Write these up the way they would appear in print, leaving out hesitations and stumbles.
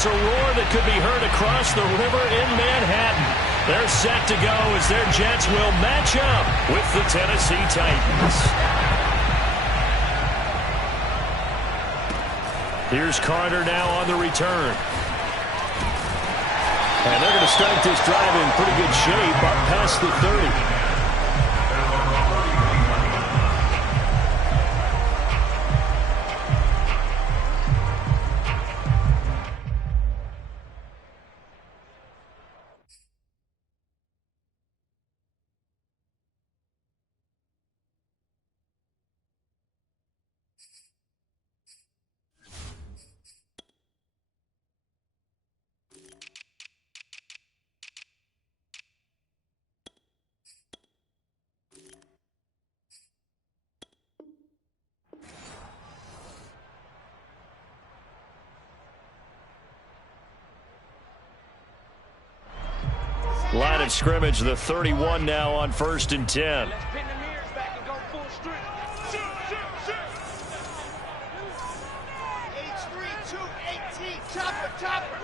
It's a roar that could be heard across the river in Manhattan. They're set to go as their Jets will match up with the Tennessee Titans. Here's Carter now on the return. And they're going to start this drive in pretty good shape up past the 30. Line of scrimmage, the 31 now on 1st and 10. Let's pin the mirrors back and go full strength. H3-2-18, chopper.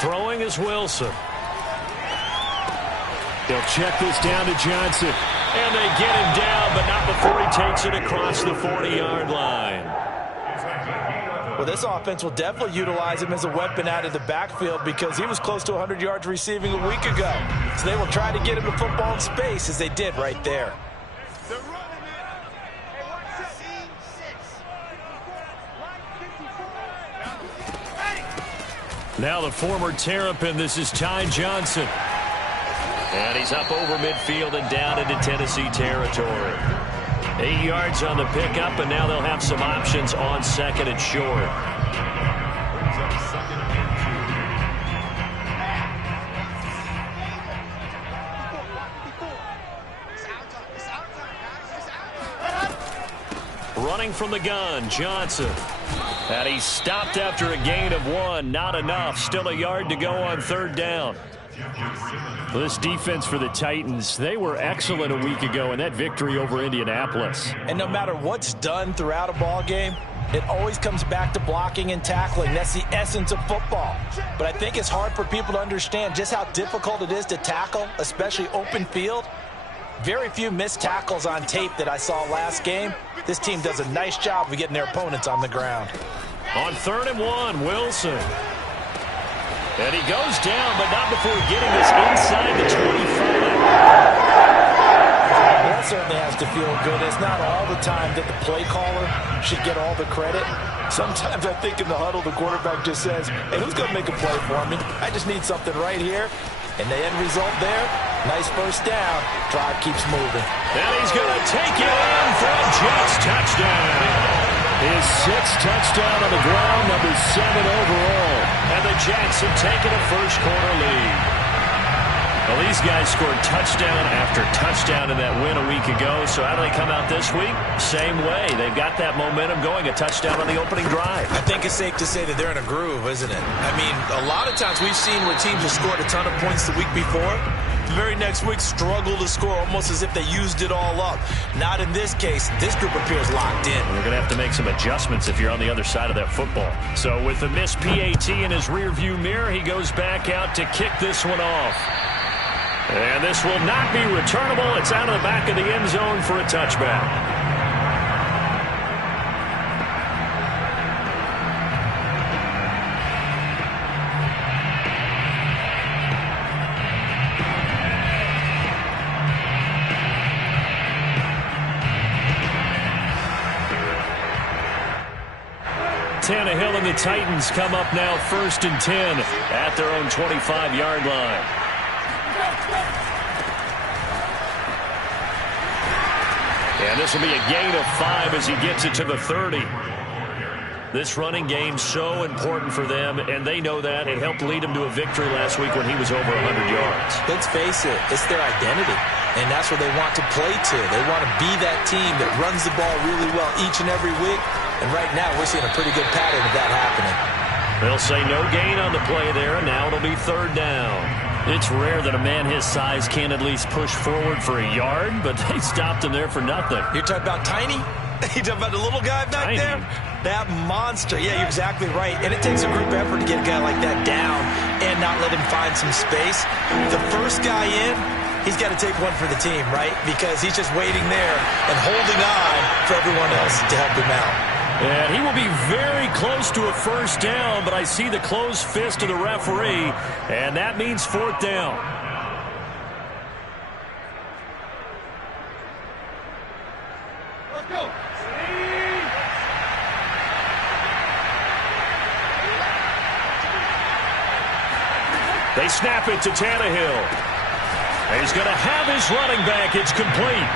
Throwing is Wilson. They'll check this down to Johnson. And they get him down, but not before he takes it across the 40-yard line. Well, this offense will definitely utilize him as a weapon out of the backfield because he was close to 100 yards receiving a week ago. So they will try to get him the football in space as they did right there. Now the former Terrapin, this is Ty Johnson. And he's up over midfield and down into Tennessee territory. 8 yards on the pickup, and now they'll have some options on 2nd and short. Running from the gun, Johnson. And he's stopped after a gain of 1. Not enough. Still a yard to go on 3rd down. This defense for the Titans, they were excellent a week ago in that victory over Indianapolis. And no matter what's done throughout a ball game, it always comes back to blocking and tackling. That's the essence of football. But I think it's hard for people to understand just how difficult it is to tackle, especially open field. Very few missed tackles on tape that I saw last game. This team does a nice job of getting their opponents on the ground. On 3rd and 1, Wilson. And he goes down, but not before getting this inside the 25. That certainly has to feel good. It's not all the time that the play caller should get all the credit. Sometimes I think in the huddle, the quarterback just says, hey, who's going to make a play for me? I just need something right here. And the end result there, nice first down. Drive keeps moving. And he's going to take it in for a Jets touchdown. His 6th touchdown on the ground, number 7 overall. And the Jets have taken a first-quarter lead. Well, these guys scored touchdown after touchdown in that win a week ago. So how do they come out this week? Same way. They've got that momentum going, a touchdown on the opening drive. I think it's safe to say that they're in a groove, isn't it? I mean, a lot of times we've seen where teams have scored a ton of points the week before. The very next week struggle to score almost as if they used it all up. Not in this case. This group appears locked in. You're going to have to make some adjustments if you're on the other side of that football. So with the missed PAT in his rearview mirror, he goes back out to kick this one off. And this will not be returnable. It's out of the back of the end zone for a touchback. Tannehill and the Titans come up now 1st and 10 at their own 25-yard line. And this will be a gain of 5 as he gets it to the 30. This running game so important for them, and they know that. It helped lead them to a victory last week when he was over 100 yards. Let's face it, it's their identity, and that's where they want to play to. They want to be that team that runs the ball really well each and every week. And right now, we're seeing a pretty good pattern of that happening. They'll say no gain on the play there, and now it'll be 3rd down. It's rare that a man his size can at least push forward for a yard, but they stopped him there for nothing. You're talking about tiny? You talking about the little guy back there? That monster. Yeah, you're exactly right. And it takes a group effort to get a guy like that down and not let him find some space. The first guy in, he's got to take one for the team, right? Because he's just waiting there and holding on for everyone else to help him out. And he will be very close to a first down, but I see the closed fist of the referee, and that means fourth down. Let's go. They snap it to Tannehill. He's going to have his running back. It's complete.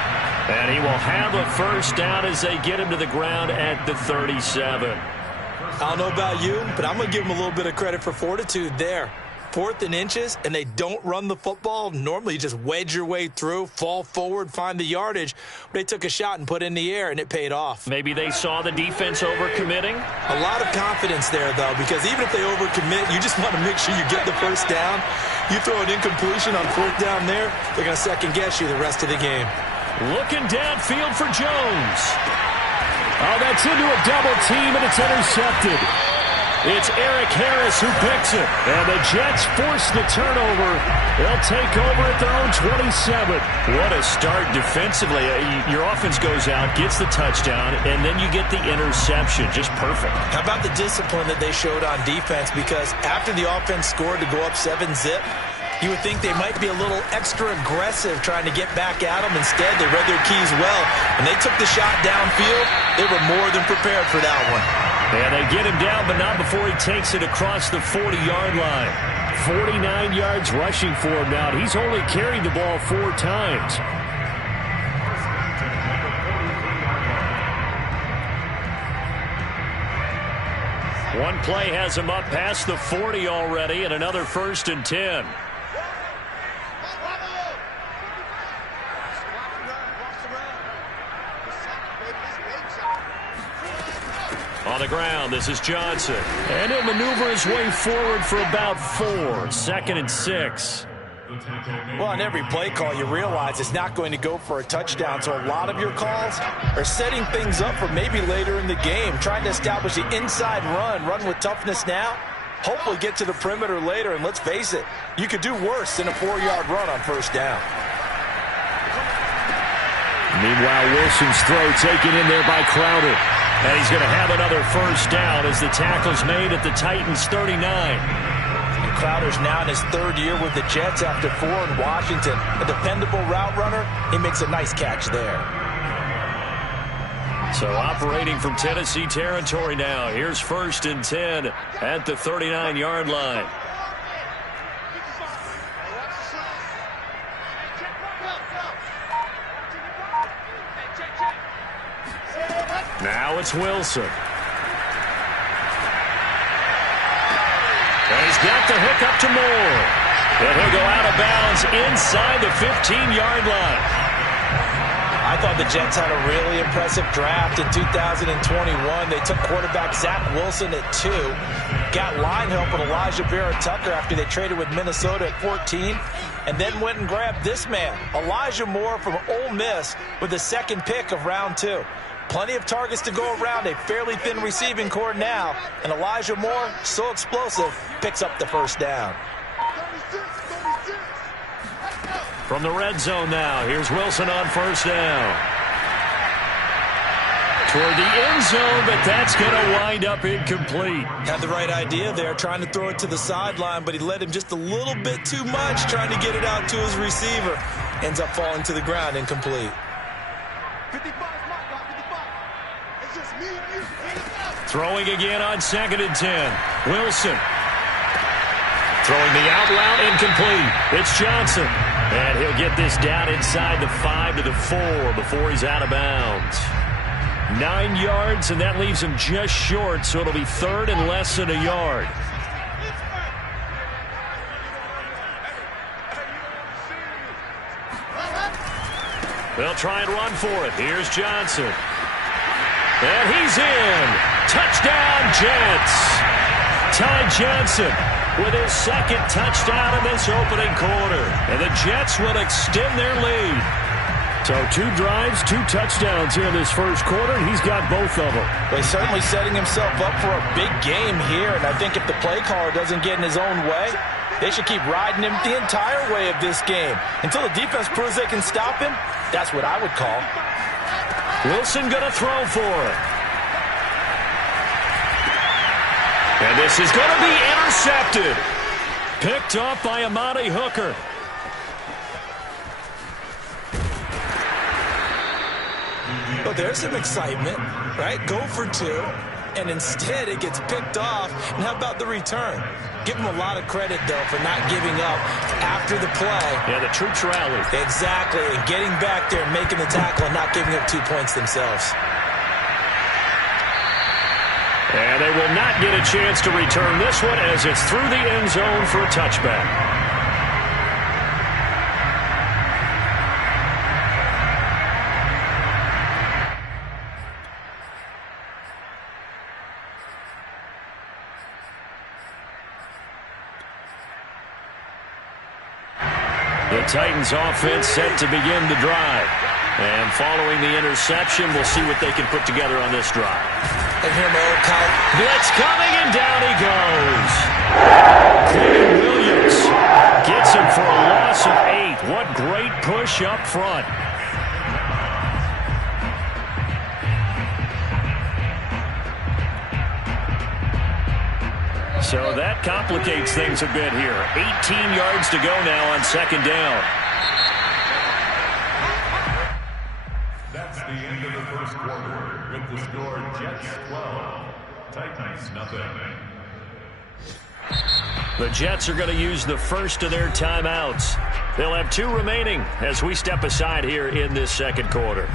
And he will have a first down as they get him to the ground at the 37. I don't know about you, but I'm going to give him a little bit of credit for fortitude there. 4th and inches, and they don't run the football. Normally, you just wedge your way through, fall forward, find the yardage. They took a shot and put it in the air, and it paid off. Maybe they saw the defense overcommitting. A lot of confidence there, though, because even if they overcommit, you just want to make sure you get the first down. You throw an incompletion on 4th down there, they're going to second-guess you the rest of the game. Looking downfield for Jones. Oh, that's into a double team, and it's intercepted. It's Eric Harris who picks it. And the Jets force the turnover. They'll take over at their own 27. What a start defensively. Your offense goes out, gets the touchdown, and then you get the interception. Just perfect. How about the discipline that they showed on defense? Because after the offense scored to go up 7-zip, you would think they might be a little extra aggressive trying to get back at them. Instead, they read their keys well. When they took the shot downfield, they were more than prepared for that one. And they get him down, but not before he takes it across the 40-yard line. 49 yards rushing for him now. He's only carried the ball 4 times. One play has him up past the 40 already, and another 1st and 10. On the ground, this is Johnson. And he'll maneuver his way forward for about 4. 2nd and 6. Well, on every play call, you realize it's not going to go for a touchdown. So a lot of your calls are setting things up for maybe later in the game, trying to establish the inside run with toughness now, hopefully get to the perimeter later. And let's face it, you could do worse than a 4-yard run on 1st down. Meanwhile, Wilson's throw taken in there by Crowder. And he's going to have another first down as the tackle's made at the Titans' 39. And Crowder's now in his 3rd year with the Jets after 4 in Washington. A dependable route runner. He makes a nice catch there. So operating from Tennessee territory now. Here's 1st and 10 at the 39-yard line. Now it's Wilson. And he's got the hook up to Moore. And he'll go out of bounds inside the 15-yard line. I thought the Jets had a really impressive draft in 2021. They took quarterback Zach Wilson at 2. Got line help with Elijah Vera-Tucker after they traded with Minnesota at 14. And then went and grabbed this man, Elijah Moore from Ole Miss, with the 2nd pick of round 2. Plenty of targets to go around, a fairly thin receiving core now. And Elijah Moore, so explosive, picks up the first down. From the red zone now, here's Wilson on 1st down. Toward the end zone, but that's going to wind up incomplete. Had the right idea there, trying to throw it to the sideline, but he led him just a little bit too much, trying to get it out to his receiver. Ends up falling to the ground, incomplete. 55. It's just me and you. Throwing again on 2nd and 10. Wilson. Throwing the out route, incomplete. It's Johnson. And he'll get this down inside the 5 to the 4 before he's out of bounds. 9 yards, and that leaves him just short, so it'll be 3rd and less than a yard. They'll try and run for it. Here's Johnson. And he's in. Touchdown, Jets. Ty Johnson with his 2nd touchdown in this opening quarter. And the Jets will extend their lead. So 2 drives, 2 touchdowns here in this first quarter, and he's got both of them. Well, he's certainly setting himself up for a big game here, and I think if the play caller doesn't get in his own way, they should keep riding him the entire way of this game. Until the defense proves they can stop him, that's what I would call. Wilson going to throw for it. And this is going to be intercepted. Picked off by Amani Hooker. Well, there's some excitement, right? Go for 2, and instead it gets picked off. And how about the return? Give them a lot of credit, though, for not giving up after the play. Yeah, the troops rallied. Exactly, and getting back there and making the tackle and not giving up 2 points themselves. And they will not get a chance to return this one as it's through the end zone for a touchback. The Titans offense set to begin the drive. And following the interception, we'll see what they can put together on this drive. And here, my old college blitz coming, and down he goes. Quinn Williams gets him for a loss of 8. What great push up front. So that complicates things a bit here. 18 yards to go now on second down. That's the end of the first quarter with the score Jets 12, Titans nothing. The Jets are going to use the first of their timeouts. They'll have 2 remaining as we step aside here in this second quarter.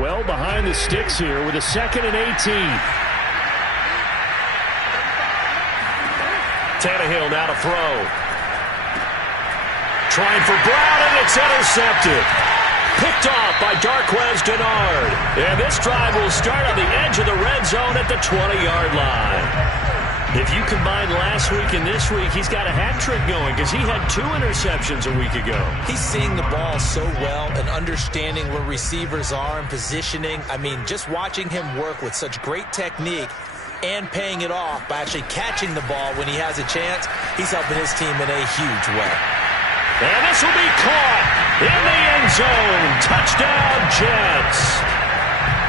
Well behind the sticks here with a 2nd and 18. Tannehill now to throw. Trying for Brown, and it's intercepted. Picked off by Darqueze Dennard. And this drive will start on the edge of the red zone at the 20-yard line. If you combine last week and this week, he's got a hat trick going because he had 2 interceptions a week ago. He's seeing the ball so well and understanding where receivers are and positioning. I mean, just watching him work with such great technique and paying it off by actually catching the ball when he has a chance, he's helping his team in a huge way. And this will be caught in the end zone. Touchdown, Jets.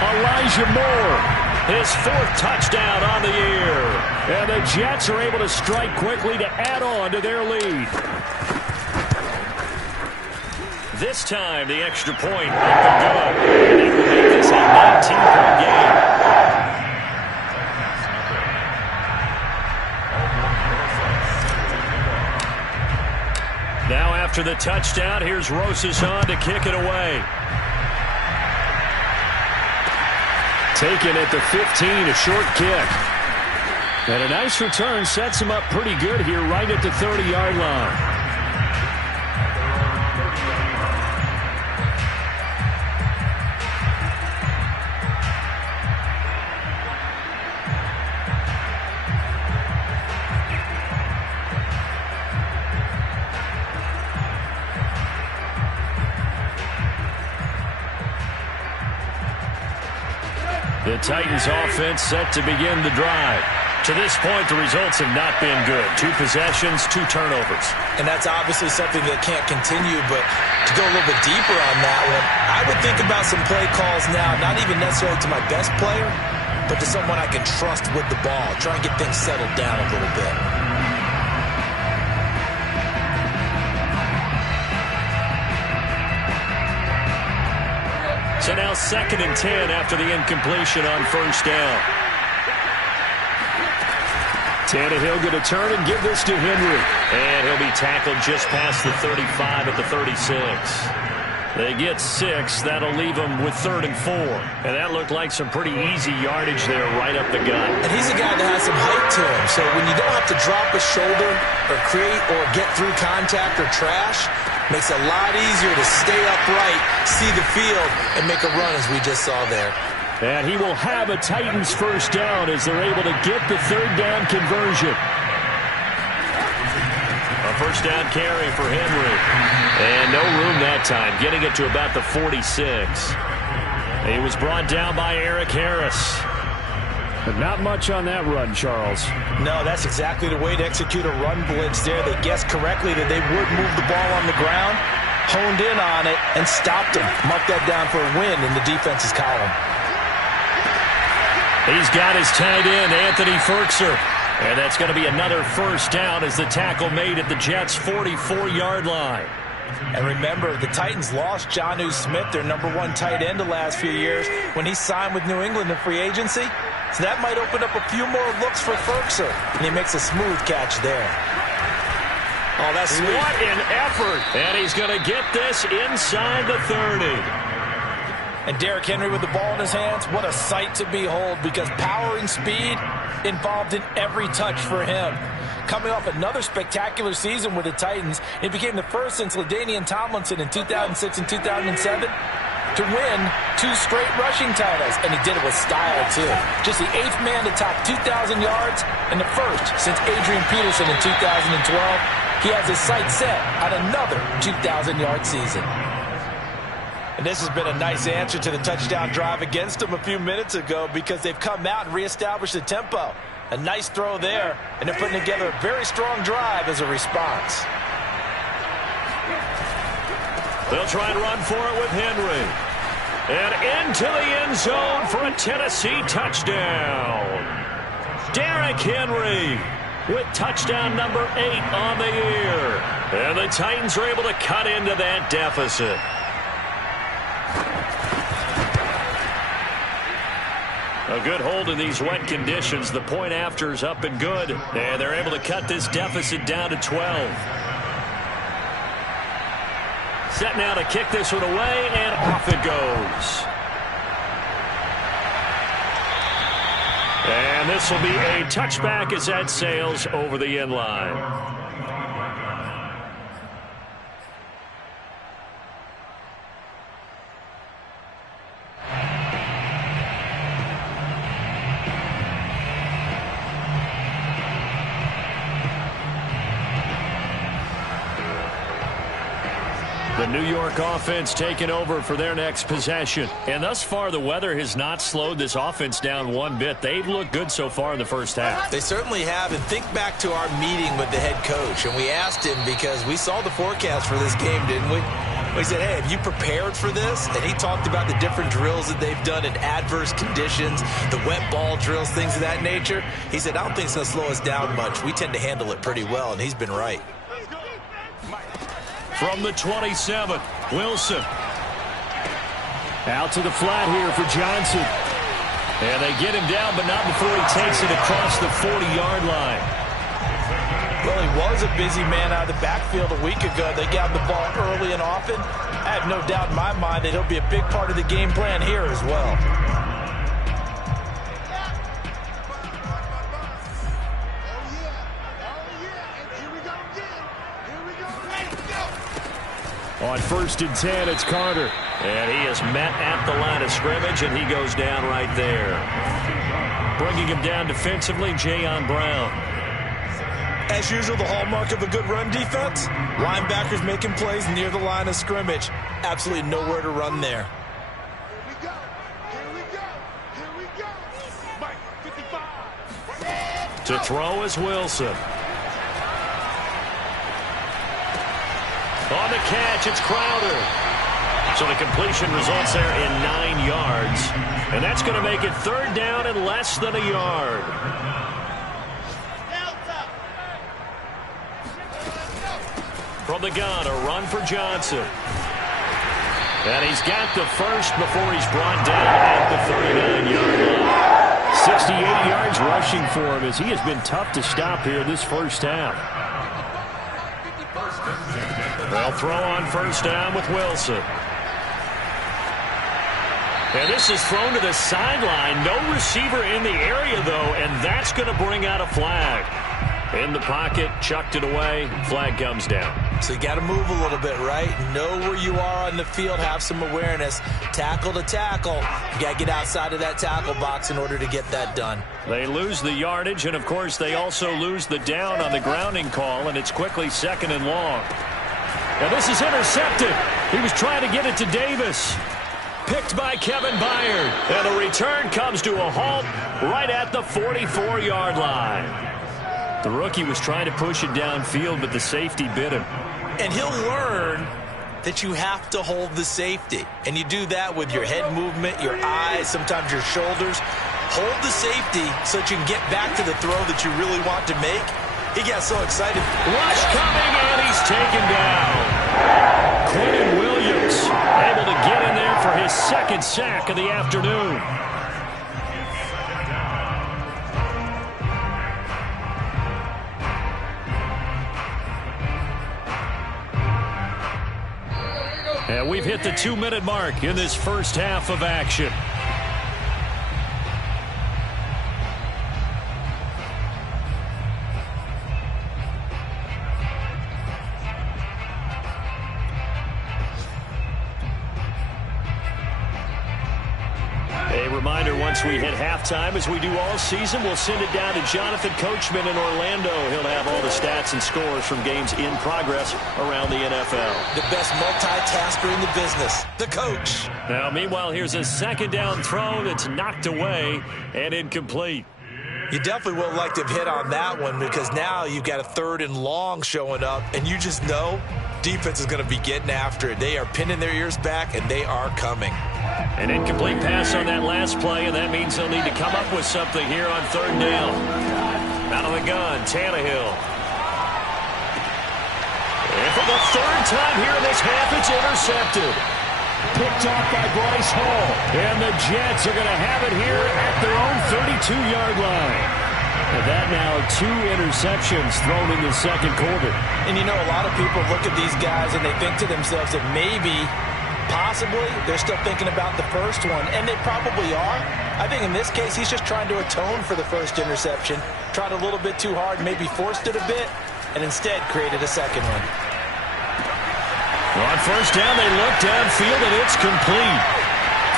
Elijah Moore, his 4th touchdown on the year. And the Jets are able to strike quickly to add on to their lead. This time, the extra point up and good. And it will make this a 19-point game. Now after the touchdown, here's Rosas on to kick it away. Taken at the 15, a short kick. And a nice return sets him up pretty good here right at the 30-yard line. The Titans offense set to begin the drive. To this point, the results have not been good. 2 possessions, 2 turnovers. And that's obviously something that can't continue, but to go a little bit deeper on that one, I would think about some play calls now, not even necessarily to my best player, but to someone I can trust with the ball. Try and get things settled down a little bit. So now 2nd and 10 after the incompletion on first down. Tannehill going to turn and give this to Henry. And he'll be tackled just past the 35 at the 36. They get 6. That'll leave them with 3rd and 4. And that looked like some pretty easy yardage there right up the gut. And he's a guy that has some height to him. So when you don't have to drop a shoulder or create or get through contact or trash, makes it a lot easier to stay upright, see the field, and make a run as we just saw there. And he will have a Titans first down as they're able to get the third down conversion. A first down carry for Henry. And no room that time, getting it to about the 46. He was brought down by Eric Harris. But not much on that run, Charles. No, that's exactly the way to execute a run blitz there. They guessed correctly that they would move the ball on the ground, honed in on it, and stopped him. Mark that down for a win in the defense's column. He's got his tight end, Anthony Ferkser. And that's going to be another first down as the tackle made at the Jets' 44-yard line. And remember, the Titans lost Jonnu Smith, their #1 tight end the last few years, when he signed with New England in free agency. So that might open up a few more looks for Ferkser. And he makes a smooth catch there. Oh, that's sweet. What an effort. And he's going to get this inside the 30. And Derrick Henry with the ball in his hands, what a sight to behold, because power and speed involved in every touch for him. Coming off another spectacular season with the Titans, he became the first since LaDainian Tomlinson in 2006 and 2007 to win 2 straight rushing titles, and he did it with style, too. Just the 8th man to top 2,000 yards and the first since Adrian Peterson in 2012. He has his sights set on another 2,000-yard season. And this has been a nice answer to the touchdown drive against them a few minutes ago, because they've come out and reestablished the tempo. A nice throw there, and they're putting together a very strong drive as a response. They'll try and run for it with Henry. And into the end zone for a Tennessee touchdown. Derrick Henry with touchdown number 8 on the year. And the Titans are able to cut into that deficit. A good hold in these wet conditions. The point after is up and good. And they're able to cut this deficit down to 12. Set now to kick this one away, and off it goes. And this will be a touchback as that sails over the end line. The New York offense taking over for their next possession. And thus far, the weather has not slowed this offense down one bit. They've looked good so far in the first half. They certainly have. And think back to our meeting with the head coach. And we asked him, because we saw the forecast for this game, didn't we? We said, hey, have you prepared for this? And he talked about the different drills that they've done in adverse conditions, the wet ball drills, things of that nature. He said, I don't think it's going to slow us down much. We tend to handle it pretty well, and he's been right. From the 27th, Wilson. Out to the flat here for Johnson. And they get him down, but not before he takes it across the 40-yard line. Well, he was a busy man out of the backfield a week ago. They got him the ball early and often. I have no doubt in my mind that he'll be a big part of the game plan here as well. On 1st and 10, it's Carter. And he is met at the line of scrimmage, and he goes down right there. Bringing him down defensively, Jayon Brown. As usual, the hallmark of a good run defense, linebackers making plays near the line of scrimmage. Absolutely nowhere to run there. To throw is Wilson. On the catch, it's Crowder. So the completion results there in 9 yards. And that's going to make it 3rd down and less than a yard. From the gun, a run for Johnson. And he's got the first before he's brought down at the 39-yard line. 68 yards rushing for him, as he has been tough to stop here this first half. They'll throw on 1st down with Wilson. And this is thrown to the sideline. No receiver in the area, though, and that's going to bring out a flag. In the pocket, chucked it away. Flag comes down. So you got to move a little bit, right? Know where you are on the field, have some awareness. Tackle to tackle. You got to get outside of that tackle box in order to get that done. They lose the yardage, and, of course, they also lose the down on the grounding call, and it's quickly 2nd and long. Now, this is intercepted. He was trying to get it to Davis. Picked by Kevin Byard. And the return comes to a halt right at the 44-yard line. The rookie was trying to push it downfield, but the safety bit him. And he'll learn that you have to hold the safety. And you do that with your head movement, your eyes, sometimes your shoulders. Hold the safety so that you can get back to the throw that you really want to make. He got so excited. Rush coming, and he's taken down. Quentin Williams able to get in there for his 2nd sack of the afternoon. And we've hit the 2-minute mark in this first half of action. A reminder, once we hit halftime, as we do all season, we'll send it down to Jonathan Coachman in Orlando. He'll have all the stats and scores from games in progress around the NFL. The best multitasker in the business, the coach. Now, meanwhile, here's a 2nd down throw that's knocked away and incomplete. You definitely would like to have hit on that one because now you've got a 3rd and long showing up, and you just know defense is going to be getting after it. They are pinning their ears back, and they are coming. An incomplete pass on that last play, and that means they'll need to come up with something here on 3rd down. Out of the gun, Tannehill. And for the 3rd time here in this half, it's intercepted. Picked off by Bryce Hall. And the Jets are going to have it here at their own 32-yard line. And that now 2 interceptions thrown in the 2nd quarter. And, you know, a lot of people look at these guys and they think to themselves that maybe, possibly, they're still thinking about the first one. And they probably are. I think in this case, he's just trying to atone for the first interception. Tried a little bit too hard, maybe forced it a bit, and instead created a 2nd one. On 1st down, they look downfield, and it's complete.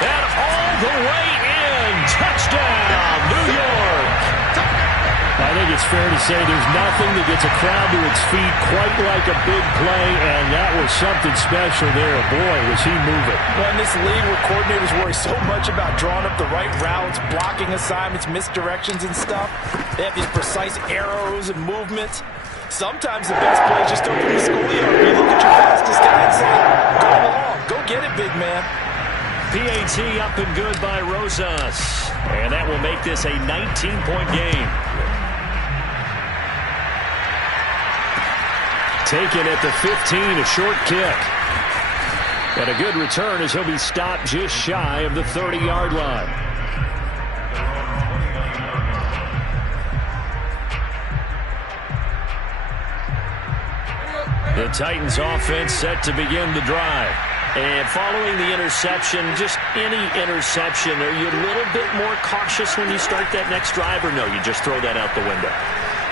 And all the way in. Touchdown, New York. I think it's fair to say there's nothing that gets a crowd to its feet quite like a big play, and that was something special there. Boy, was he moving. Well, in this league where coordinators worry so much about drawing up the right routes, blocking assignments, misdirections and stuff, they have these precise arrows and movements. Sometimes the best play is just go from the schoolyard. You look at your fastest guy and say, go along, go get it, big man. PAT up and good by Rosas. And that will make this a 19-point game. Taken at the 15, a short kick. And a good return as he'll be stopped just shy of the 30-yard line. The Titans offense set to begin the drive. And following the interception, just any interception, are you a little bit more cautious when you start that next drive, or no, you just throw that out the window?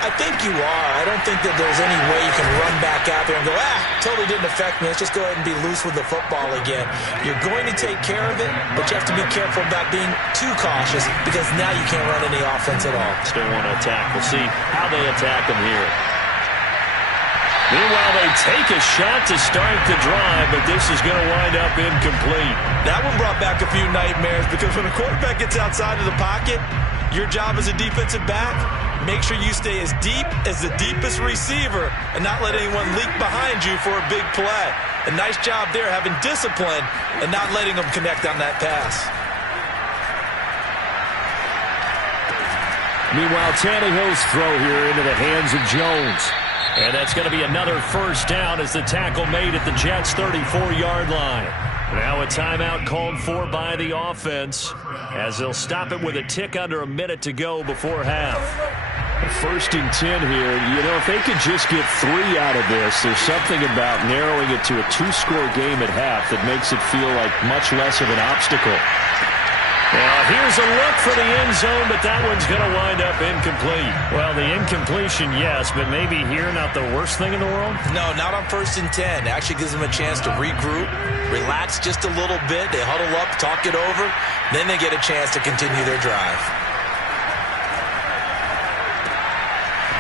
I think you are. I don't think that there's any way you can run back out there and go, totally didn't affect me. Let's just go ahead and be loose with the football again. You're going to take care of it, but you have to be careful about being too cautious because now you can't run any offense at all. Still want to attack. We'll see how they attack them here. Meanwhile, they take a shot to start the drive, but this is going to wind up incomplete. That one brought back a few nightmares because when a quarterback gets outside of the pocket, your job as a defensive back, make sure you stay as deep as the deepest receiver and not let anyone leak behind you for a big play. A nice job there having discipline and not letting them connect on that pass. Meanwhile, Tannehill's throw here into the hands of Jones. And that's going to be another first down as the tackle made at the Jets' 34-yard line. Now a timeout called for by the offense as they'll stop it with a tick under a minute to go before half. 1st and 10 here. You know, if they could just get 3 out of this, there's something about narrowing it to a 2-score game at half that makes it feel like much less of an obstacle. Now, here's a look for the end zone, but that one's going to wind up incomplete. Well, the incompletion, yes, but maybe here not the worst thing in the world? No, not on 1st and 10. It actually gives them a chance to regroup, relax just a little bit. They huddle up, talk it over. Then they get a chance to continue their drive.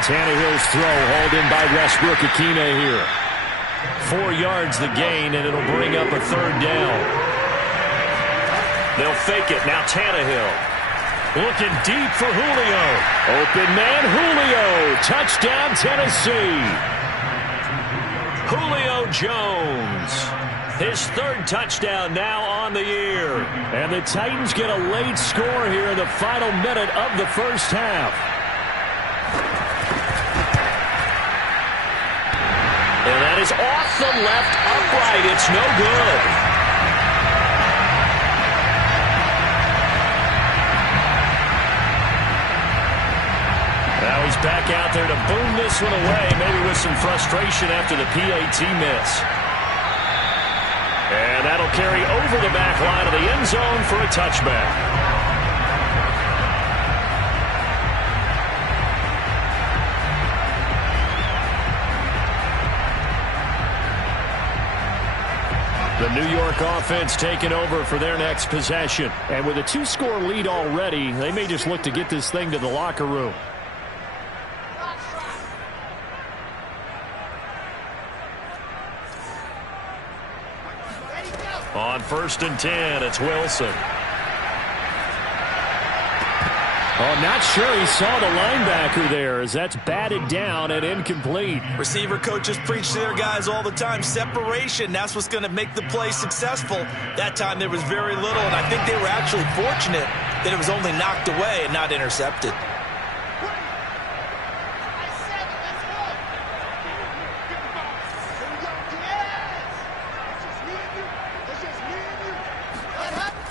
Tannehill's throw hauled in by Westbrook-Ikhine here. 4 yards the gain, and it'll bring up a 3rd down. They'll fake it. Now Tannehill. Looking deep for Julio. Open man, Julio. Touchdown, Tennessee. Julio Jones. His 3rd touchdown now on the year. And the Titans get a late score here in the final minute of the first half. And that is off the left upright. It's no good. Now he's back out there to boom this one away, maybe with some frustration after the PAT miss. And that'll carry over the back line of the end zone for a touchback. The New York offense taking over for their next possession. And with a 2-score lead already, they may just look to get this thing to the locker room. On 1st and 10, it's Wilson. Oh, not sure he saw the linebacker there as that's batted down and incomplete. Receiver coaches preach to their guys all the time. Separation, that's what's going to make the play successful. That time there was very little, and I think they were actually fortunate that it was only knocked away and not intercepted.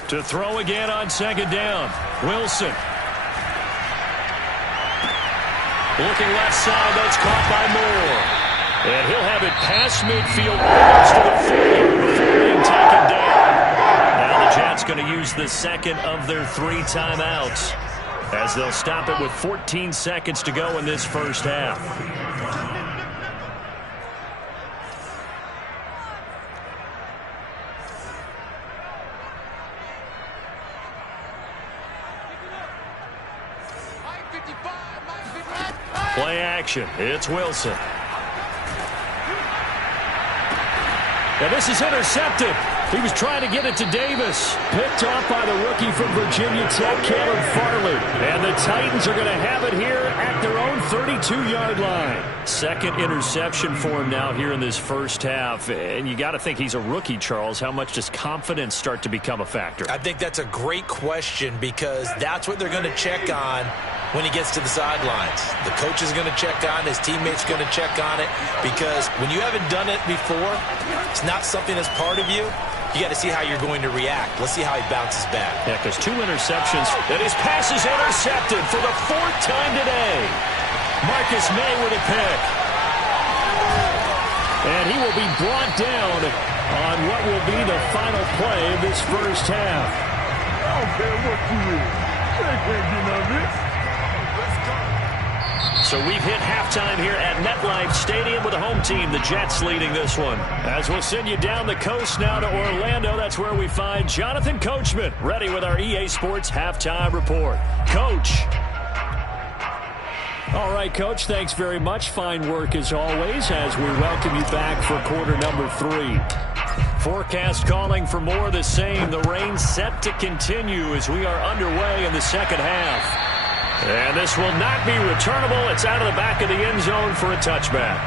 To throw again on 2nd down. Wilson. Looking left side, that's caught by Moore. And he'll have it past midfield almost to the 40 before being taken down. Now the Jets going to use the 2nd of their 3 timeouts as they'll stop it with 14 seconds to go in this first half. Play action. It's Wilson. And this is intercepted. He was trying to get it to Davis. Picked off by the rookie from Virginia Tech, Caleb Farley. And the Titans are going to have it here at their own 32-yard line. 2nd interception for him now here in this first half. And you got to think he's a rookie, Charles. How much does confidence start to become a factor? I think that's a great question because that's what they're going to check on when he gets to the sidelines. The coach is going to check on, his teammates are going to check on it, because when you haven't done it before, it's not something that's part of you. You got to see how you're going to react. Let's see how he bounces back. Yeah, because 2 interceptions, and his pass is intercepted for the 4th time today. Marcus May with a pick. And he will be brought down on what will be the final play of this first half. I don't care what you is. They can't get none of this. So we've hit halftime here at MetLife Stadium with the home team, the Jets, leading this one. As we'll send you down the coast now to Orlando, that's where we find Jonathan Coachman, ready with our EA Sports halftime report. Coach. All right, Coach, thanks very much. Fine work as always as we welcome you back for quarter number 3. Forecast calling for more of the same. The rain set to continue as we are underway in the second half. And this will not be returnable. It's out of the back of the end zone for a touchback.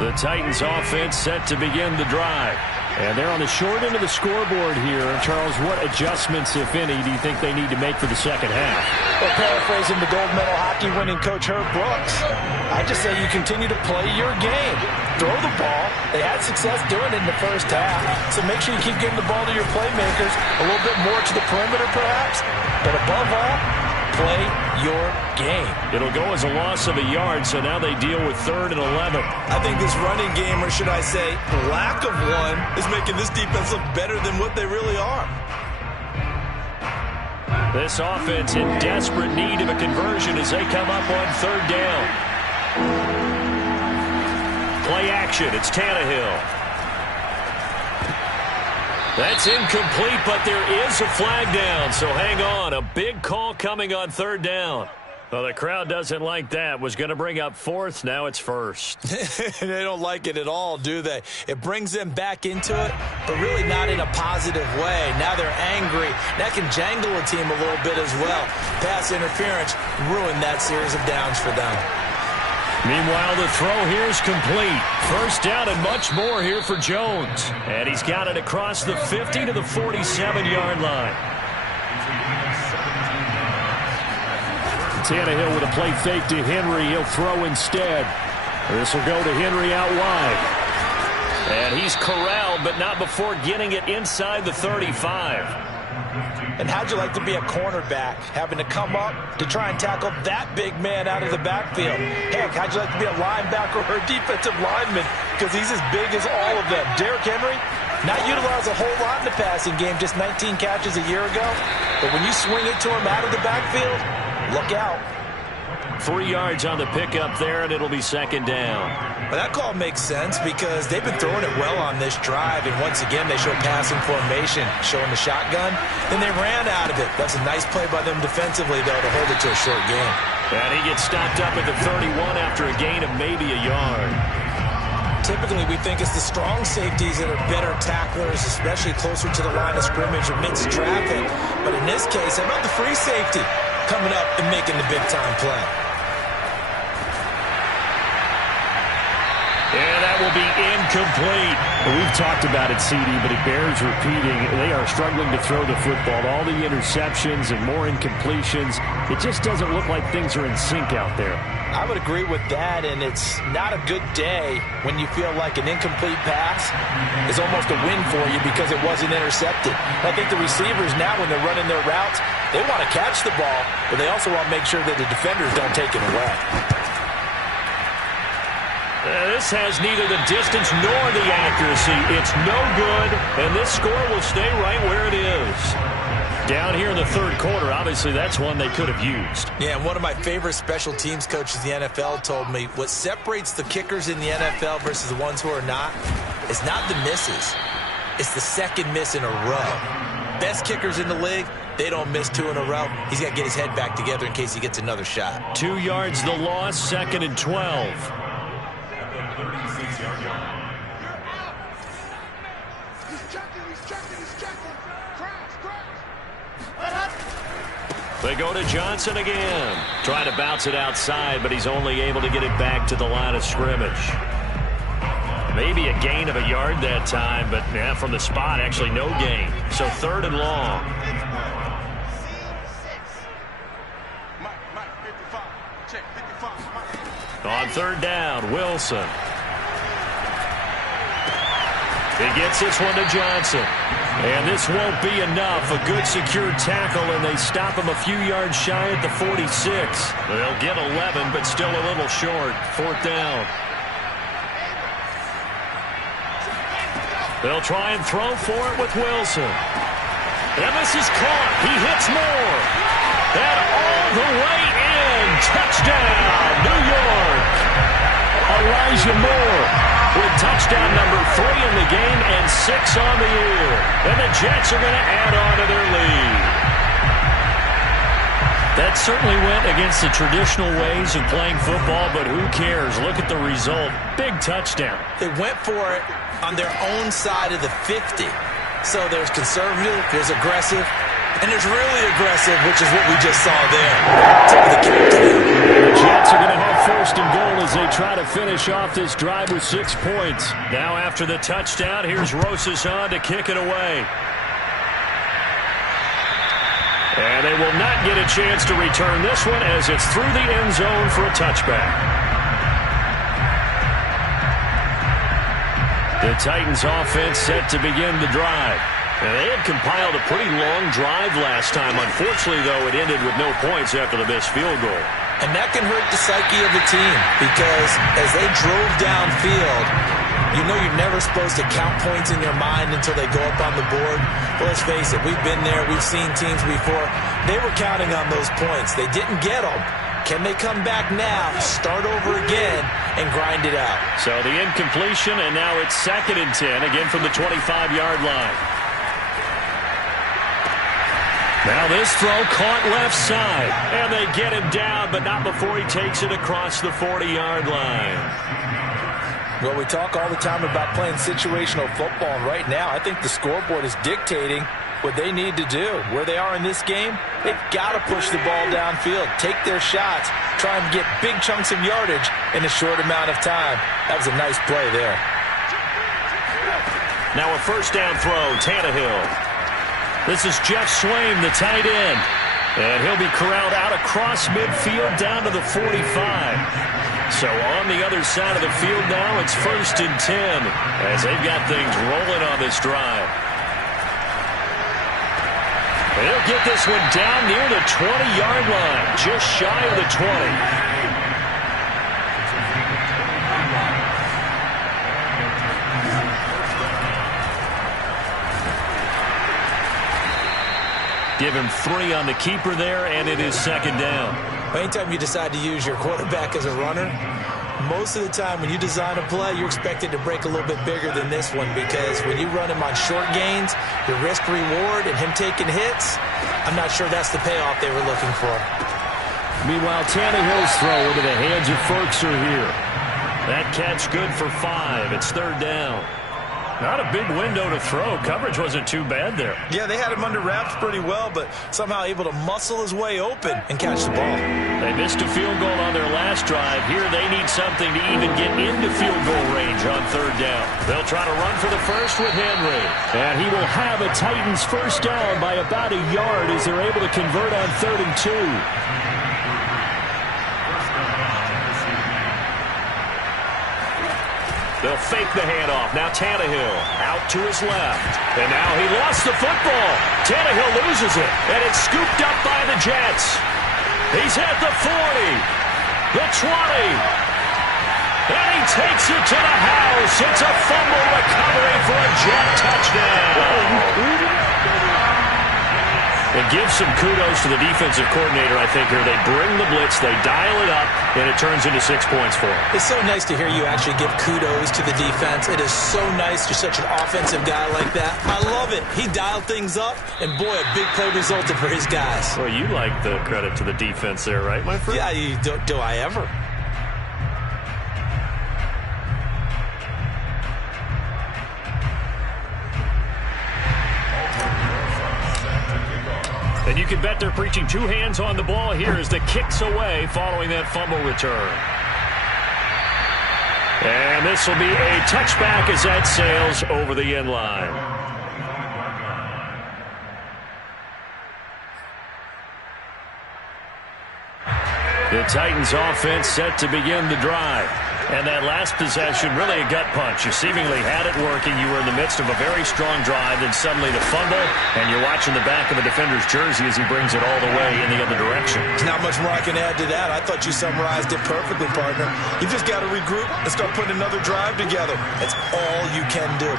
The Titans offense set to begin the drive. And they're on the short end of the scoreboard here. Charles, what adjustments, if any, do you think they need to make for the second half? Well, paraphrasing the gold medal hockey winning coach Herb Brooks, I just say you continue to play your game. Throw the ball. They had success doing it in the first half. So make sure you keep getting the ball to your playmakers, a little bit more to the perimeter perhaps. But above all, play your game. It'll go as a loss of a yard, so now they deal with 3rd and 11. I think this running game, or should I say lack of one, is making this defense look better than what they really are. This offense in desperate need of a conversion as they come up on 3rd down. Play action. It's Tannehill. That's incomplete, but there is a flag down, so hang on. A big call coming on 3rd down. Well, the crowd doesn't like that. Was going to bring up 4th. Now it's 1st. They don't like it at all, do they? It brings them back into it, but really not in a positive way. Now they're angry. That can jangle a team a little bit as well. Pass interference ruined that series of downs for them. Meanwhile, the throw here is complete. 1st down and much more here for Jones. And he's got it across the 50 to the 47-yard line. Tannehill with a play fake to Henry. He'll throw instead. This will go to Henry out wide. And he's corralled, but not before getting it inside the 35. And how'd you like to be a cornerback, having to come up to try and tackle that big man out of the backfield? Heck, how'd you like to be a linebacker or a defensive lineman, because he's as big as all of them? Derrick Henry, not utilized a whole lot in the passing game, just 19 catches a year ago. But when you swing it to him out of the backfield, look out. 3 yards on the pickup there, and it'll be 2nd down. Well, that call makes sense because they've been throwing it well on this drive, and once again they show passing formation, showing the shotgun. Then they ran out of it. That's a nice play by them defensively, though, to hold it to a short game. And he gets stopped up at the 31 after a gain of maybe a yard. Typically, we think it's the strong safeties that are better tacklers, especially closer to the line of scrimmage amidst traffic. But in this case, how about the free safety coming up and making the big-time play? And that will be incomplete. We've talked about it, CD, but it bears repeating. They are struggling to throw the football. All the interceptions and more incompletions. It just doesn't look like things are in sync out there. I would agree with that, and it's not a good day when you feel like an incomplete pass is almost a win for you because it wasn't intercepted. I think the receivers now, when they're running their routes, they want to catch the ball, but they also want to make sure that the defenders don't take it away. This has neither the distance nor the accuracy. It's no good, and this score will stay right where it is. Down here in the 3rd quarter, obviously that's one they could have used. Yeah, and one of my favorite special teams coaches in the NFL told me what separates the kickers in the NFL versus the ones who are not is not the misses. It's the second miss in a row. Best kickers in the league, they don't miss 2 in a row. He's got to get his head back together in case he gets another shot. 2 yards the loss, 2nd and 12. They go to Johnson again. Trying to bounce it outside, but he's only able to get it back to the line of scrimmage. Maybe a gain of a yard that time, but yeah, from the spot, actually no gain. So 3rd and long. On 3rd down, Wilson. He gets this one to Johnson. And this won't be enough. A good secure tackle, and they stop him a few yards shy at the 46. They'll get 11, but still a little short. 4th down. They'll try and throw for it with Wilson. And this is caught. He hits more. And all the way in. Touchdown, New York. Elijah Moore with touchdown number 3 in the game and 6 on the year. And the Jets are going to add on to their lead. That certainly went against the traditional ways of playing football, but who cares? Look at the result. Big touchdown. They went for it on their own side of the 50. So there's conservative, there's aggressive, and there's really aggressive, which is what we just saw there. Tip of the cap to them. The Jets are going to have 1st and goal as they try to finish off this drive with 6 points. Now after the touchdown, here's Rosas on to kick it away. And they will not get a chance to return this one as it's through the end zone for a touchback. The Titans offense set to begin the drive. And they had compiled a pretty long drive last time. Unfortunately, though, it ended with no points after the missed field goal. And that can hurt the psyche of the team because as they drove downfield, you know you're never supposed to count points in your mind until they go up on the board. But let's face it, we've been there. We've seen teams before. They were counting on those points. They didn't get them. Can they come back now, start over again, and grind it out? So the incompletion, and now it's 2nd and 10, again from the 25-yard line. Now this throw caught left side, and they get him down, but not before he takes it across the 40-yard line. Well, we talk all the time about playing situational football, and right now I think the scoreboard is dictating what they need to do. Where they are in this game, they've got to push the ball downfield, take their shots, try and get big chunks of yardage in a short amount of time. That was a nice play there. Now a first down throw, Tannehill. This is Jeff Swain, the tight end. And he'll be corralled out across midfield down to the 45. So on the other side of the field now, it's 1st and 10 as they've got things rolling on this drive. They'll get this one down near the 20-yard line, just shy of the 20. Give him 3 on the keeper there, and it is 2nd down. Anytime you decide to use your quarterback as a runner, most of the time when you design a play, you're expected to break a little bit bigger than this one because when you run him on short gains, your risk-reward and him taking hits, I'm not sure that's the payoff they were looking for. Meanwhile, Tannehill's throw into the hands of Ferkser here. That catch good for 5. It's 3rd down. Not a big window to throw. Coverage wasn't too bad there. Yeah, they had him under wraps pretty well, but somehow able to muscle his way open and catch the ball. They missed a field goal on their last drive. Here they need something to even get into field goal range on 3rd down. They'll try to run for the first with Henry. And he will have a Titans first down by about a yard as they're able to convert on 3rd and 2. They'll fake the handoff. Now Tannehill out to his left. And now he lost the football. Tannehill loses it. And it's scooped up by the Jets. He's at the 40. The 20. And he takes it to the house. It's a fumble recovery for a Jet touchdown. And give some kudos to the defensive coordinator, I think, here. They bring the blitz, they dial it up, and it turns into 6 points for them. It's so nice to hear you actually give kudos to the defense. It is so nice. You're such an offensive guy like that. I love it. He dialed things up, and boy, a big play resulted for his guys. Well, you like the credit to the defense there, right, my friend? Yeah, do I ever? And you can bet they're preaching 2 hands on the ball here as the kick's away following that fumble return. And this will be a touchback as that sails over the end line. The Titans offense set to begin the drive. And that last possession, really a gut punch. You seemingly had it working. You were in the midst of a very strong drive, then suddenly the fumble, and you're watching the back of a defender's jersey as he brings it all the way in the other direction. There's not much more I can add to that. I thought you summarized it perfectly, partner. You just got to regroup and start putting another drive together. That's all you can do.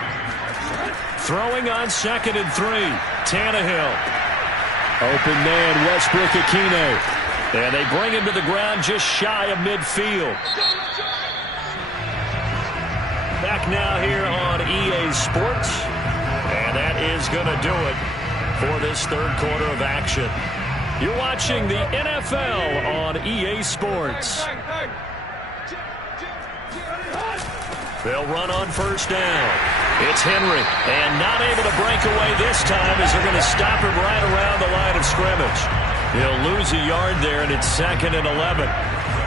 Throwing on 2nd and 3. Tannehill. Open man, Westbrook-Ikhine. And they bring him to the ground just shy of midfield. Back now here on EA Sports. And that is going to do it for this 3rd quarter of action. You're watching the NFL on EA Sports. They'll run on 1st down. It's Henry. And not able to break away this time as they're going to stop him right around the line of scrimmage. He'll lose a yard there, and it's 2nd and 11.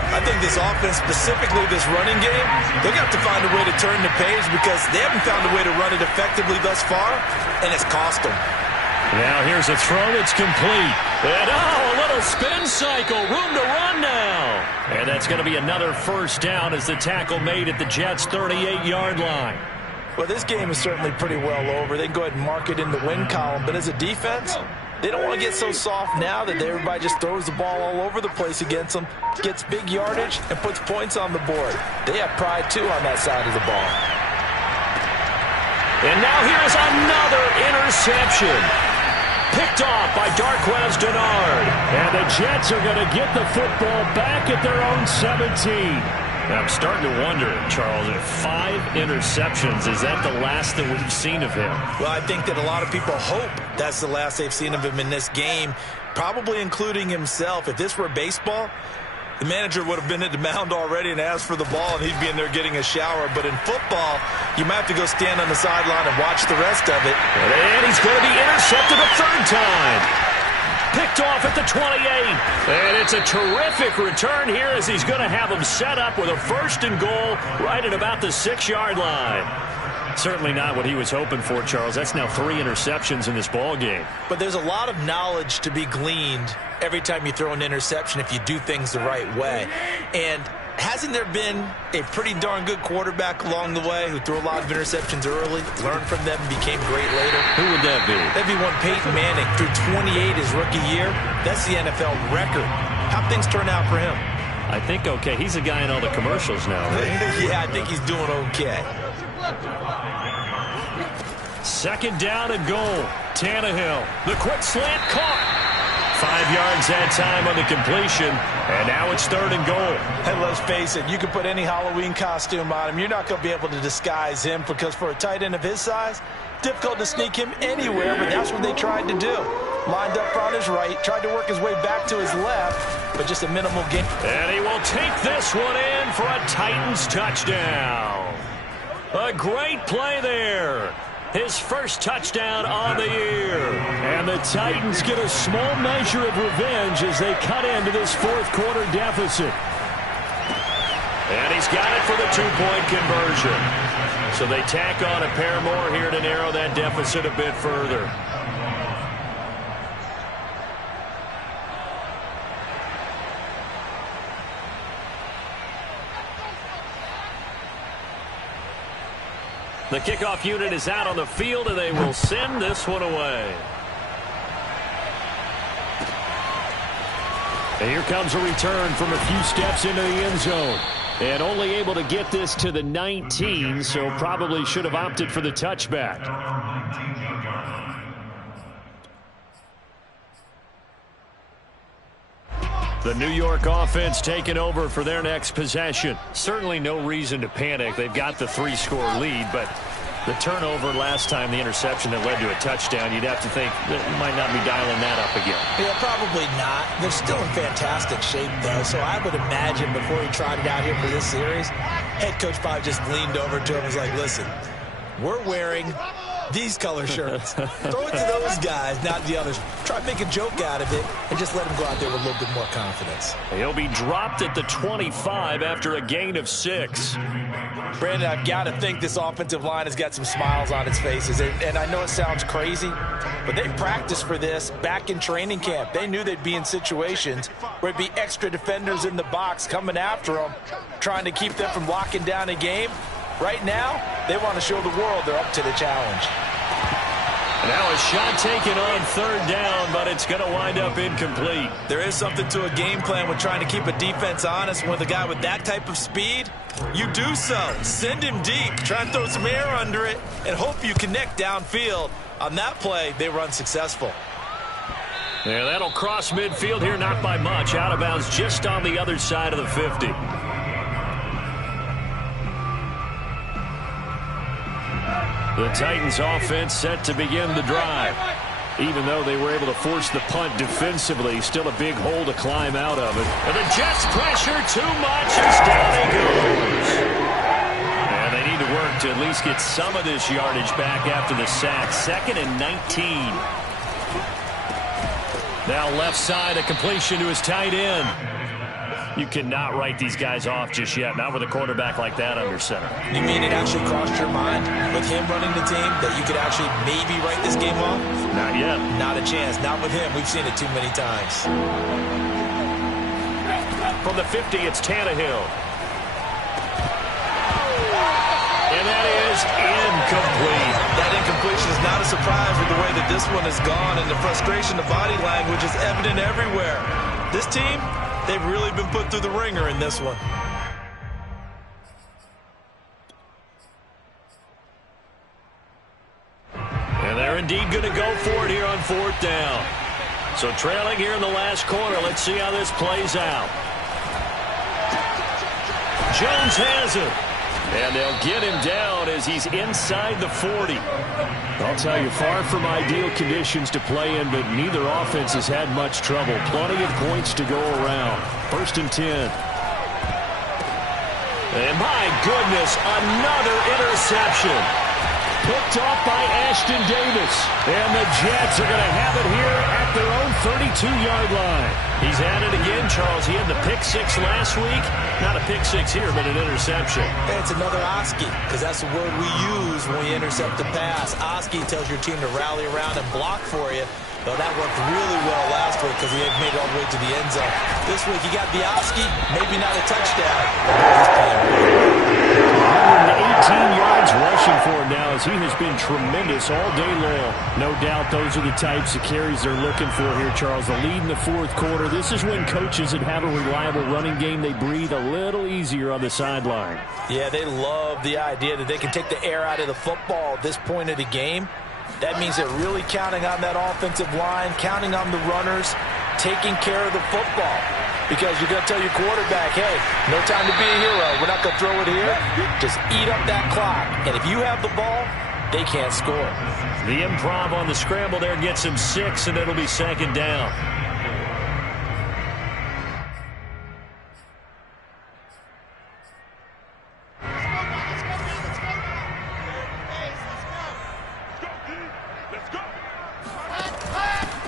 I think this offense, specifically this running game, they're going to have to find a way to turn the page because they haven't found a way to run it effectively thus far, and it's cost them. Now here's a throw. It's complete. And a little spin cycle. Room to run now. And that's going to be another first down as the tackle made at the Jets' 38-yard line. Well, this game is certainly pretty well over. They can go ahead and mark it in the win column, but as a defense, they don't want to get so soft now that everybody just throws the ball all over the place against them, gets big yardage, and puts points on the board. They have pride, too, on that side of the ball. And now here is another interception. Picked off by Darquez Denard. And the Jets are going to get the football back at their own 17. Now, I'm starting to wonder, Charles, if 5 interceptions, is that the last that we've seen of him? Well, I think that a lot of people hope that's the last they've seen of him in this game, probably including himself. If this were baseball, the manager would have been at the mound already and asked for the ball, and he'd be in there getting a shower. But in football, you might have to go stand on the sideline and watch the rest of it. And he's going to be intercepted a third time. Picked off at the 28. And it's a terrific return here as he's going to have him set up with a 1st and goal right at about the 6-yard line. Certainly not what he was hoping for, Charles. That's now 3 interceptions in this ball game. But there's a lot of knowledge to be gleaned every time you throw an interception if you do things the right way. And hasn't there been a pretty darn good quarterback along the way who threw a lot of interceptions early, learned from them, and became great later? Who would that be? That'd be one Peyton Manning. Threw 28 his rookie year. That's the NFL record. How'd things turn out for him? I think okay. He's a guy in all the commercials now, right? Yeah, I think he's doing okay. 2nd down and goal. Tannehill. The quick slant caught. 5 yards that time on the completion. And now it's 3rd and goal. And let's face it, you can put any Halloween costume on him. You're not going to be able to disguise him because for a tight end of his size, difficult to sneak him anywhere, but that's what they tried to do. Lined up on his right, tried to work his way back to his left, but just a minimal gain. And he will take this one in for a Titans touchdown. A great play there. His 1st touchdown on the year. And the Titans get a small measure of revenge as they cut into this 4th quarter deficit. And he's got it for the 2-point conversion. So they tack on a pair more here to narrow that deficit a bit further. The kickoff unit is out on the field, and they will send this one away. And here comes a return from a few steps into the end zone. And only able to get this to the 19, so probably should have opted for the touchback. The New York offense taking over for their next possession. Certainly no reason to panic. They've got the 3-score lead, but the turnover last time, the interception that led to a touchdown, you'd have to think that you might not be dialing that up again. Yeah, probably not. They're still in fantastic shape, though, so I would imagine before he tried it out here for this series, head coach probably just leaned over to him and was like, listen, we're wearing these color shirts. Throw it to those guys, not the others. Try to make a joke out of it and just let them go out there with a little bit more confidence. He'll be dropped at the 25 after a gain of 6. Brandon, I've got to think this offensive line has got some smiles on its faces. And I know it sounds crazy, but they practiced for this back in training camp. They knew they'd be in situations where it'd be extra defenders in the box coming after them, trying to keep them from locking down a game. Right now, they want to show the world they're up to the challenge. Now a shot taken on 3rd down, but it's going to wind up incomplete. There is something to a game plan with trying to keep a defense honest. With a guy with that type of speed, you do so. Send him deep. Try and throw some air under it and hope you connect downfield. On that play, they were unsuccessful. Yeah, that'll cross midfield here, not by much. Out of bounds just on the other side of the 50. The Titans offense set to begin the drive. Even though they were able to force the punt defensively, still a big hole to climb out of it. And the Jets pressure too much as down he goes. And they need to work to at least get some of this yardage back after the sack. 2nd and 19. Now left side, a completion to his tight end. You cannot write these guys off just yet, not with a quarterback like that under center. You mean it actually crossed your mind with him running the team that you could actually maybe write this game off? Not yet. Not a chance. Not with him. We've seen it too many times. From the 50, it's Tannehill. And that is incomplete. That incompletion is not a surprise with the way that this one has gone, and the frustration, the body language is evident everywhere. This team, they've really been put through the ringer in this one. And they're indeed going to go for it here on 4th down. So trailing here in the last quarter. Let's see how this plays out. Jones has it. And they'll get him down as he's inside the 40. I'll tell you, far from ideal conditions to play in, but neither offense has had much trouble. Plenty of points to go around. 1st and 10. And my goodness, another interception. Picked off by Ashton Davis. And the Jets are going to have it here at their own 32-yard line. He's at it again, Charles. He had the pick 6 last week. Not a pick 6 here, but an interception. And it's another Oski, because that's the word we use when we intercept the pass. Oski tells your team to rally around and block for you. Though that worked really well last week because he had made it all the way to the end zone. This week he got the Oski, maybe not a touchdown. 118 yards rushing for him now as he has been tremendous all day long. No doubt those are the types of carries they're looking for here, Charles. The lead in the 4th quarter. This is when coaches that have a reliable running game, they breathe a little easier on the sideline. Yeah, they love the idea that they can take the air out of the football at this point of the game. That means they're really counting on that offensive line, counting on the runners, taking care of the football. Because you're going to tell your quarterback, hey, no time to be a hero. We're not going to throw it here. Just eat up that clock. And if you have the ball, they can't score. The improv on the scramble there gets him 6, and it'll be 2nd down.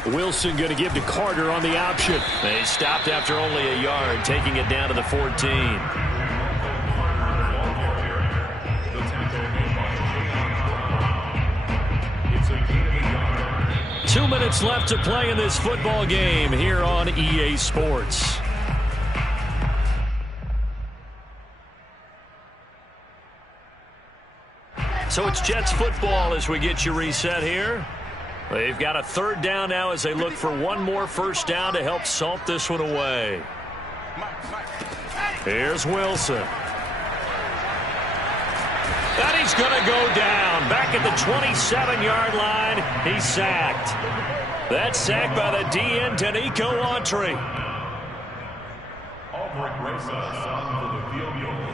Wilson going to give to Carter on the option. They stopped after only a yard, taking it down to the 14. It's 2 minutes left to play in this football game here on EA Sports. So it's Jets football as we get you reset here. They've got a 3rd down now as they look for one more 1st down to help salt this one away. Here's Wilson. And he's going to go down. Back at the 27-yard line, he's sacked. That's sacked by the DN, Danico Autry. Albrecht Reza signed for the field goal.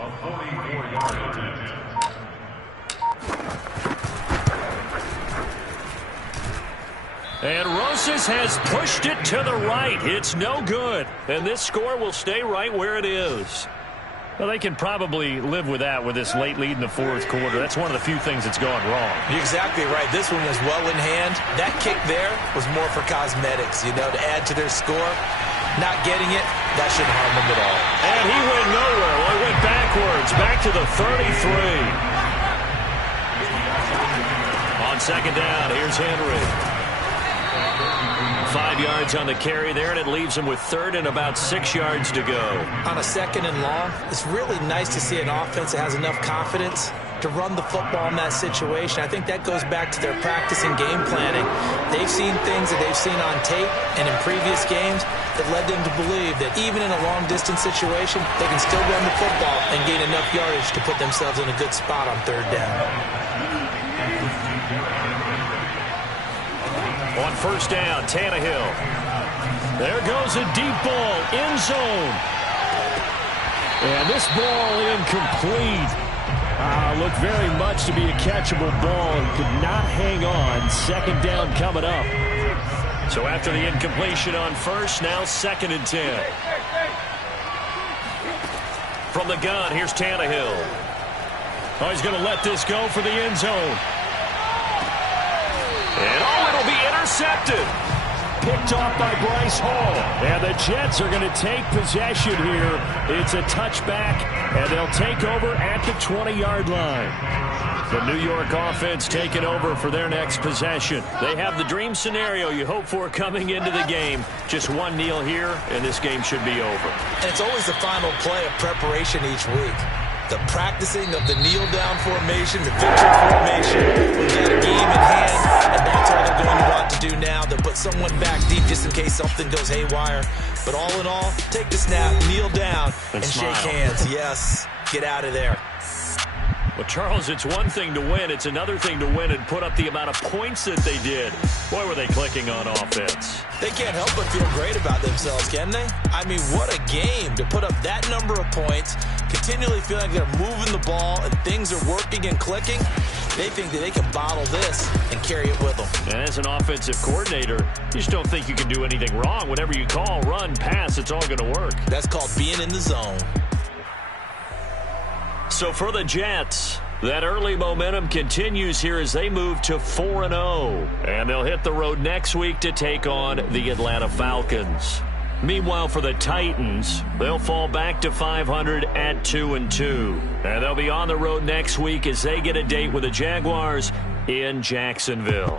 A 44-yard attempt. And Rosas has pushed it to the right. It's no good. And this score will stay right where it is. Well, they can probably live with that with this late lead in the 4th quarter. That's one of the few things that's gone wrong. You're exactly right. This one was well in hand. That kick there was more for cosmetics, to add to their score. Not getting it, that shouldn't harm them at all. And he went nowhere. Well, he went backwards, back to the 33. On 2nd down, here's Henry. 5 yards on the carry there, and it leaves him with 3rd and about 6 yards to go. On a 2nd and long, it's really nice to see an offense that has enough confidence to run the football in that situation. I think that goes back to their practice and game planning. They've seen things that they've seen on tape and in previous games that led them to believe that even in a long-distance situation, they can still run the football and gain enough yardage to put themselves in a good spot on 3rd down. On 1st down, Tannehill. There goes a deep ball, end zone. And this ball incomplete. Looked very much to be a catchable ball and could not hang on. 2nd down coming up. So after the incompletion on 1st, now 2nd and 10. From the gun, here's Tannehill. Oh, he's going to let this go for the end zone. And it'll be intercepted. Picked off by Bryce Hall. And the Jets are going to take possession here. It's a touchback, and they'll take over at the 20-yard line. The New York offense taking over for their next possession. They have the dream scenario you hope for coming into the game. Just one kneel here, and this game should be over. And it's always the final play of preparation each week. the practicing of the kneel-down formation, the victory formation. We've got a game in hand, and that's all they're going to want to do now. They'll put someone back deep just in case something goes haywire. But all in all, take the snap, kneel down, and shake hands. Yes, get out of there. Well, Charles, it's one thing to win. It's another thing to win and put up the amount of points that they did. Boy, were they clicking on offense. They can't help but feel great about themselves, can they? I mean, what a game to put up that number of points, continually feel like they're moving the ball and things are working and clicking. They think that they can bottle this and carry it with them. And as an offensive coordinator, you just don't think you can do anything wrong. Whatever you call, run, pass, it's all going to work. That's called being in the zone. So for the Jets, that early momentum continues here as they move to 4-0. And they'll hit the road next week to take on the Atlanta Falcons. Meanwhile, for the Titans, they'll fall back to 500 at 2-2. And they'll be on the road next week as they get a date with the Jaguars in Jacksonville.